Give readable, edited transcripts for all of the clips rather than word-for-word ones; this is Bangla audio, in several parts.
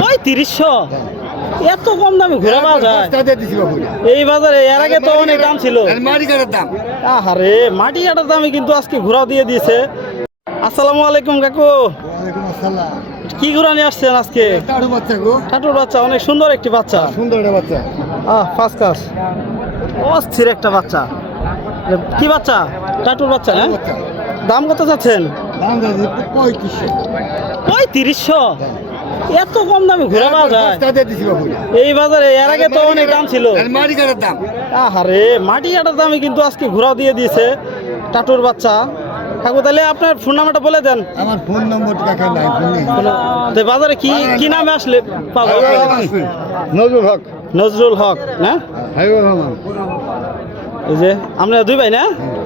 3500 এত কম দামে ঘোড়া পাওয়া যায় এই বাজারে? এর আগে তো অনেক দাম ছিল। আরে মাটি কাটার দামে কিন্তু আজকে ঘোড়া দিয়ে দিয়েছে। আসসালামু আলাইকুম কাকু। কি ঘোড়া নিয়ে আসছেন আজকে? টাটুর বাচ্চা, অনেক সুন্দর একটি বাচ্চা। ফার্স্ট ক্লাস, অস্থির একটা বাচ্চা। কি বাচ্চা? টাটুর বাচ্চা। হ্যাঁ, দাম কত চাচ্ছেন? 3500 এত কম দামে ঘোড়া পাওয়া যায় এই বাজারে? এর আগে তো অনেক দাম ছিল। আরে মাটি কাটার দামে কিন্তু আজকে ঘোড়া দিয়ে দিয়েছে টাটুর বাচ্চা। কাকু তাহলে আপনার ফোন নাম্বারটা বলে দেন। আমার ফোন নম্বরটা তো বাজারে কি কি নামে আসলে পাবো? নজরুল হক। নজরুল হক না? এই যে আপনারা দুই ভাই না?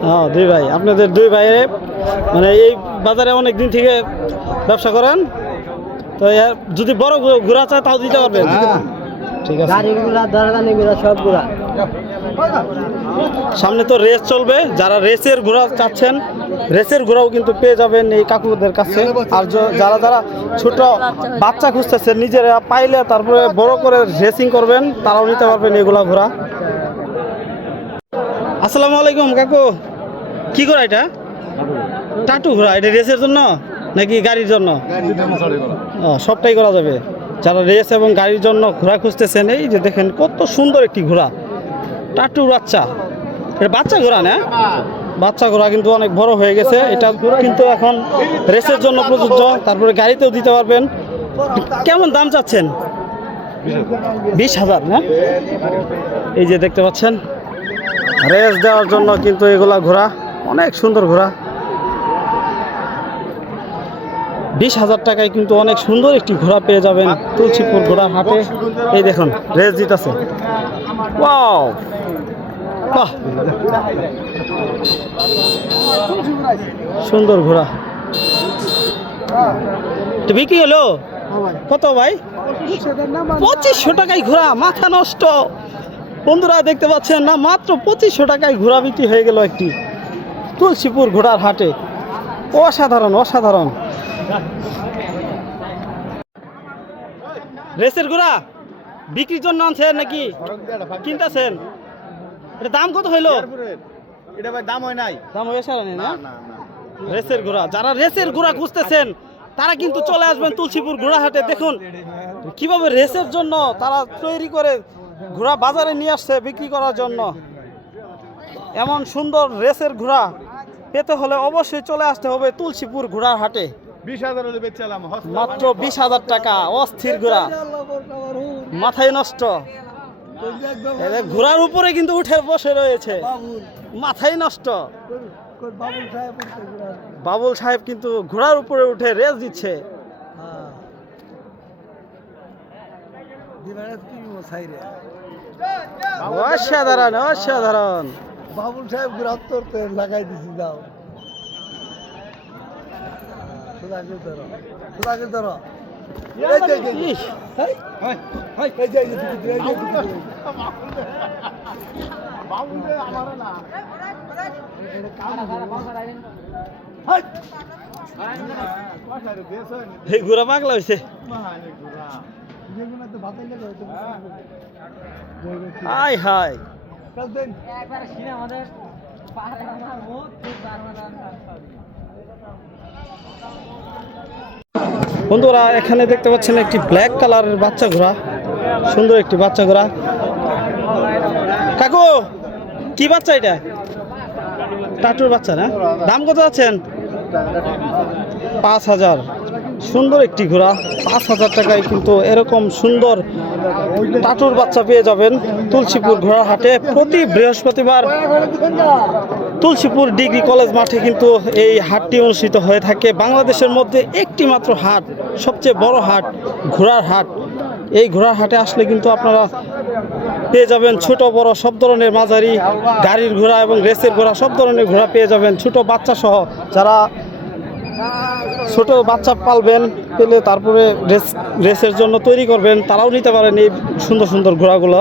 হ্যাঁ, দুই ভাই। আপনাদের দুই ভাই মানে এই বাজারে অনেক দিন থেকে ব্যবসা করেন, তো যদি বড় ঘোড়া চায় তাও দিতে পারবেন। ঠিক আছে। সামনে তো রেস চলবে, যারা রেসের ঘোড়া চাচ্ছেন রেসের ঘোড়াও কিন্তু পেয়ে যাবেন এই কাকুদের কাছে। আর যারা যারা ছোট বাচ্চা খুঁজতেছেন নিজেরা পাইলে তারপরে বড় করে রেসিং করবেন, তারাও নিতে পারবেন এগুলা ঘোড়া। আসসালামু আলাইকুম কাকু। কি ঘোড়া এটা? টাটু ঘোড়া। এটা রেসের জন্য নাকি গাড়ির জন্য? ও, সবটাই করা যাবে। যারা রেস এবং গাড়ির জন্য ঘোড়া খুঁজতেছেন, এই যে দেখেন কত সুন্দর একটি ঘোড়া, টাটু বাচ্চা। এটা বাচ্চা ঘোড়া না? বাচ্চা ঘোড়া কিন্তু অনেক বড় হয়ে গেছে। এটা কিন্তু এখন রেসের জন্য প্রযোজ্য, তারপরে গাড়িতেও দিতে পারবেন। কেমন দাম চাচ্ছেন? 20,000 না? এই যে দেখতে পাচ্ছেন রেস দেওয়ার জন্য কিন্তু এগুলা ঘোড়া, অনেক সুন্দর ঘোড়া। 20,000 টাকায় কিন্তু অনেক সুন্দর একটি ঘোড়া পেয়ে যাবেন তুলসীপুর ঘোড়ার হাটে। এই দেখুন রেস দিতেছে। ওয়াও, বাহ, সুন্দর ঘোড়া। তো বিক্রি হলো কত ভাই? 2500 টাকায় ঘোড়া। মাথা নষ্ট বন্ধুরা, দেখতে পাচ্ছেন না? মাত্র 2500 টাকায় ঘোড়া বিক্রি হয়ে গেল একটি তুলসীপুর ঘোড়ার হাটে। অসাধারণ, অসাধারণ। রেসের ঘোড়া বিক্রির জন্য আনছেন নাকি কিনতেছেন? এটা দাম কত হইলো? এটা ভাই দাম হয় নাই। দাম হয়েছে না? রেসের ঘোড়া, যারা রেসের ঘোড়া খুঁজতেছেন তারা কিন্তু চলে আসবেন তুলসীপুর ঘোড়া হাটে। দেখুন কিভাবে রেসের জন্য তারা তৈরি করে ঘোড়া বাজারে নিয়ে আসছে বিক্রি করার জন্য। এমন সুন্দর রেসের ঘোড়া পেতে হলে অবশ্যই চলে আসতে হবে তুলসীপুর ঘোড়ার হাটে। 20,000 হলে বেচলাম মাত্র 20,000 টাকা। অস্থির ঘোড়া, মাথায় নষ্ট। ঘোড়ার উপরে কিন্তু উঠে বসে রয়েছে, মাথায় নষ্ট। বাবুল সাহেব কিন্তু ঘোড়ার উপরে উঠে রেস দিচ্ছে। অসাধারণ, অসাধারণ। বাবুল সাহেব ঘোড়া তোরতে লাগাই দিছি। যাও এই ঘোড়া পাগলা হয়েছে। হাই হাই, বন্ধুরা এখানে দেখতে পাচ্ছেন একটি ব্ল্যাক কালারের বাচ্চা ঘোড়া, সুন্দর একটি বাচ্চা ঘোড়া। কাকু কি বাচ্চা এটা? টাটুর বাচ্চা না? দাম কত আছেন? 5,000। সুন্দর একটি ঘোড়া, 5,000 টাকায় কিন্তু এরকম সুন্দর টাটুর বাচ্চা পেয়ে যাবেন তুলসীপুর ঘোড়ার হাটে। প্রতি বৃহস্পতিবার তুলসীপুর ডিগ্রি কলেজ মাঠে কিন্তু এই হাটটি অনুষ্ঠিত হয়ে থাকে। বাংলাদেশের মধ্যে একটি মাত্র হাট, সবচেয়ে বড় হাট, ঘোড়ার হাট। এই ঘোড়ার হাটে আসলে কিন্তু আপনারা পেয়ে যাবেন ছোট বড় সব ধরনের, মাঝারি গাড়ির ঘোড়া এবং রেসের ঘোড়া, সব ধরনের ঘোড়া পেয়ে যাবেন, ছোট বাচ্চা সহ। যারা ছোট বাচ্চা পালবেন, পেলে তারপরে রেসের জন্য তৈরি করবেন, তারাও নিতে পারেন এই সুন্দর সুন্দর ঘোড়াগুলো।